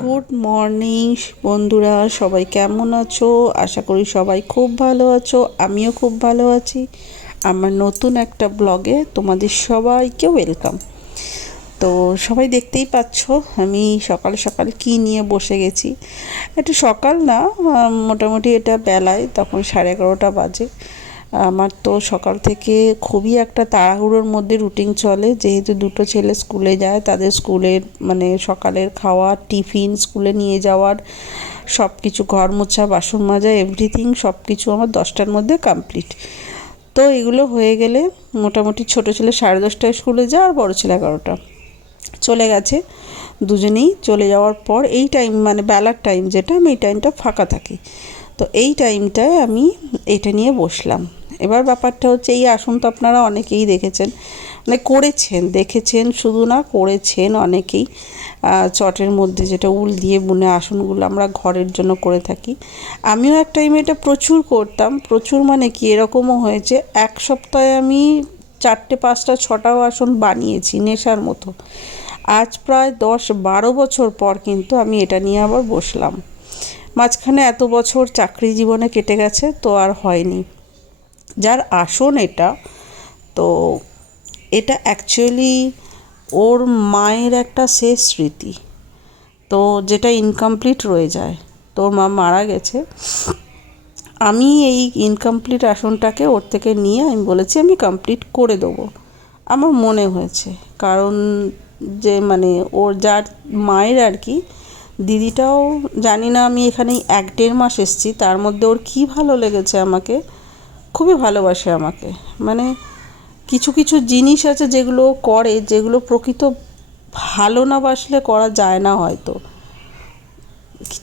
Good morning বন্ধুরা, সবাই কেমন আছো? আশা করি সবাই খুব ভালো আছো। আমিও খুব ভালো আছি। আমার নতুন একটা ব্লগে তোমাদের সবাইকে ওয়েলকাম। তো সবাই দেখতেই পাচ্ছ আমি সকাল সকাল কী নিয়ে বসে গেছি। এটা সকাল না, মোটামুটি এটা বেলায়, তখন 11:30 বাজে। আমার তো সকাল থেকে খুবই একটা তাড়াহুড়োর মধ্যে রুটিন চলে, যেহেতু দুটো ছেলে স্কুলে যায়, তাদের স্কুলের মানে সকালের খাওয়া, টিফিন, স্কুলে নিয়ে যাওয়ার সব কিছু, ঘর মোছা, বাসন মাজা, এভরিথিং সব কিছু আমার 10টার মধ্যে কমপ্লিট। তো এগুলো হয়ে গেলে মোটামুটি ছোটো ছেলে 10:30টায় স্কুলে যায়, আর বড়ো ছেলে 11টা চলে গেছে। দুজনেই চলে যাওয়ার পর এই টাইম মানে বেলার টাইম, যেটা আমি এই টাইমটা ফাঁকা থাকি। তো এই টাইমটায় আমি এটা নিয়ে বসলাম। এবার ব্যাপারটা হচ্ছে, এই আসন তো আপনারা অনেকেই দেখেছেন, মানে দেখেছেন শুধু না, করেছেন অনেকেই। চটের মধ্যে যেটা উল দিয়ে বুনে আসনগুলো আমরা ঘরের জন্য করে থাকি। আমিও এক টাইমে এটা প্রচুর করতাম। প্রচুর মানে কি, এরকমও হয়েছে এক সপ্তাহে আমি 4টে 5টা 6টাও আসন বানিয়েছি নেশার মতো। আজ প্রায় 10-12 বছর পর কিন্তু আমি এটা নিয়ে আবার বসলাম। মাঝখানে এত বছর চাকরি জীবনে কেটে গেছে, তো আর হয়নি। যার আসন এটা, তো এটা অ্যাকচুয়ালি ওর মায়ের একটা শেষ স্মৃতি, তো যেটা ইনকমপ্লিট রয়ে যায়। তোর মা মারা গেছে, আমি এই ইনকমপ্লিট আসনটাকে ওর থেকে নিয়ে আমি বলেছি আমি কমপ্লিট করে দেবো। আমার মনে হয়েছে, কারণ যে মানে ওর যার মায়ের আর কি, দিদিটাও জানি না, আমি এখানে 1-1.5 মাস এসেছি, তার মধ্যে ওর কী ভালো লেগেছে আমাকে, খুবই ভালোবাসে আমাকে। মানে কিছু কিছু জিনিস আছে যেগুলো করে, যেগুলো প্রকৃত ভালো না বাসলে করা যায় না হয়তো।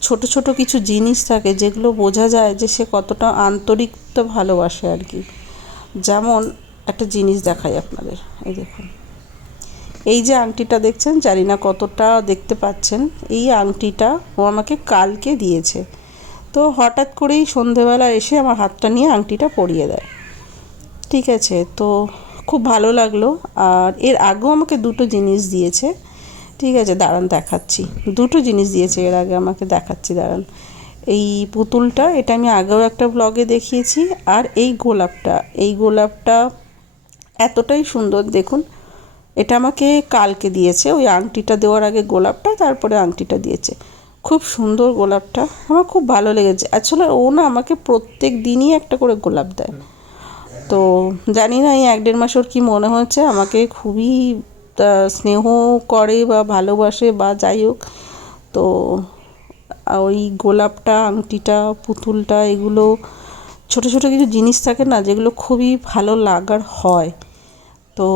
ছোট ছোট কিছু জিনিস থাকে যেগুলো বোঝা যায় যে সে কতটা আন্তরিকতা ভালোবাসে আর কি। যেমন একটা জিনিস দেখাই আপনাদের, এই দেখুন, এই যে আংটিটা দেখছেন, জানি না কতটা দেখতে পাচ্ছেন, এই আংটিটা ও আমাকে কালকে দিয়েছে। তো হঠাৎ করেই সন্ধেবেলা এসে আমার হাতটা নিয়ে আংটিটা পরিয়ে দেয়। ঠিক আছে, তো খুব ভালো লাগলো। আর এর আগেও আমাকে দুটো জিনিস দিয়েছে। ঠিক আছে, দাঁড়ান দেখাচ্ছি। দুটো জিনিস দিয়েছে এর আগে আমাকে, দেখাচ্ছি দাঁড়ান। এই পুতুলটা, এটা আমি আগেও একটা ব্লগে দেখিয়েছি। আর এই গোলাপটা এতটাই সুন্দর, দেখুন। এটা আমাকে কালকে দিয়েছে, ওই আংটিটা দেওয়ার আগে গোলাপটা, তারপরে আংটিটা দিয়েছে। খুব সুন্দর গোলাপটা, আমার খুব ভালো লেগেছে। আসলে ও না আমাকে প্রত্যেক দিনই একটা করে গোলাপ দেয়। তো জানি না এই 1-1.5 মাস ওর কী মনে হচ্ছে, আমাকে খুবই স্নেহ করে বা ভালোবাসে বা যাই হোক। তো ওই গোলাপটা, আংটিটা, পুতুলটা, এগুলো ছোট ছোট কিছু জিনিস থাকে না, যেগুলো খুবই ভালো লাগার হয়। তো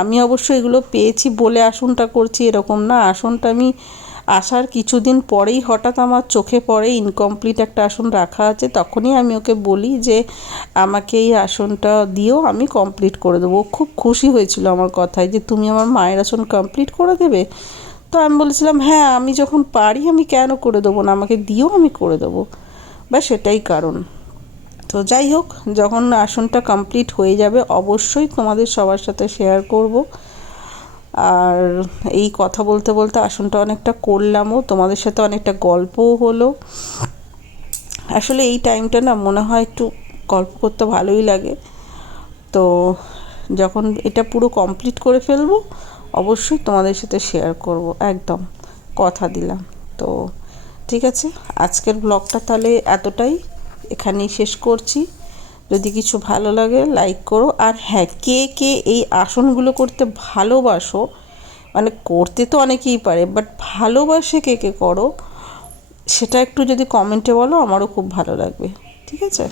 আমি অবশ্য এগুলো পেয়েছি বলে আসনটা করছি এরকম না। আসনটা আমি আসার কিছুদিন পরেই হঠাৎ আমার চোখে পড়ে ইনকমপ্লিট একটা আসন রাখা আছে, তখনই আমি ওকে বলি যে আমাকে এই আসনটা দিও, আমি কমপ্লিট করে দেবো। খুব খুশি হয়েছিল আমার কথায়, যে তুমি আমার মায়ের আসন কমপ্লিট করে দেবে। তো আমি বলেছিলাম হ্যাঁ, আমি যখন পারি আমি কেন করে দেবো না, আমাকে দিও, আমি করে দেবো। বা সেটাই কারণ। তো যাই হোক, যখন আসনটা কমপ্লিট হয়ে যাবে অবশ্যই তোমাদের সবার সাথে শেয়ার করব। আর এই কথা বলতে বলতে আসনটা অনেকটা করলামও, তোমাদের সাথে অনেকটা গল্পও হলো। আসলে এই টাইমটা না মনে হয় একটু গল্প করতে ভালোই লাগে। তো যখন এটা পুরো কমপ্লিট করে ফেলবো অবশ্যই তোমাদের সাথে শেয়ার করব, একদম কথা দিলাম। তো ঠিক আছে, আজকের ব্লগটা তাহলে এতটাই, এখানেই শেষ করছি। যদি কিছু ভালো লাগে লাইক করো। আর হ্যাঁ, কে কে এই আসনগুলো করতে ভালোবাসো, মানে করতে তো অনেকেই পারে, বাট ভালোবাসে কে কে করো, সেটা একটু যদি কমেন্টে বলো, আমারও খুব ভালো লাগবে। ঠিক আছে।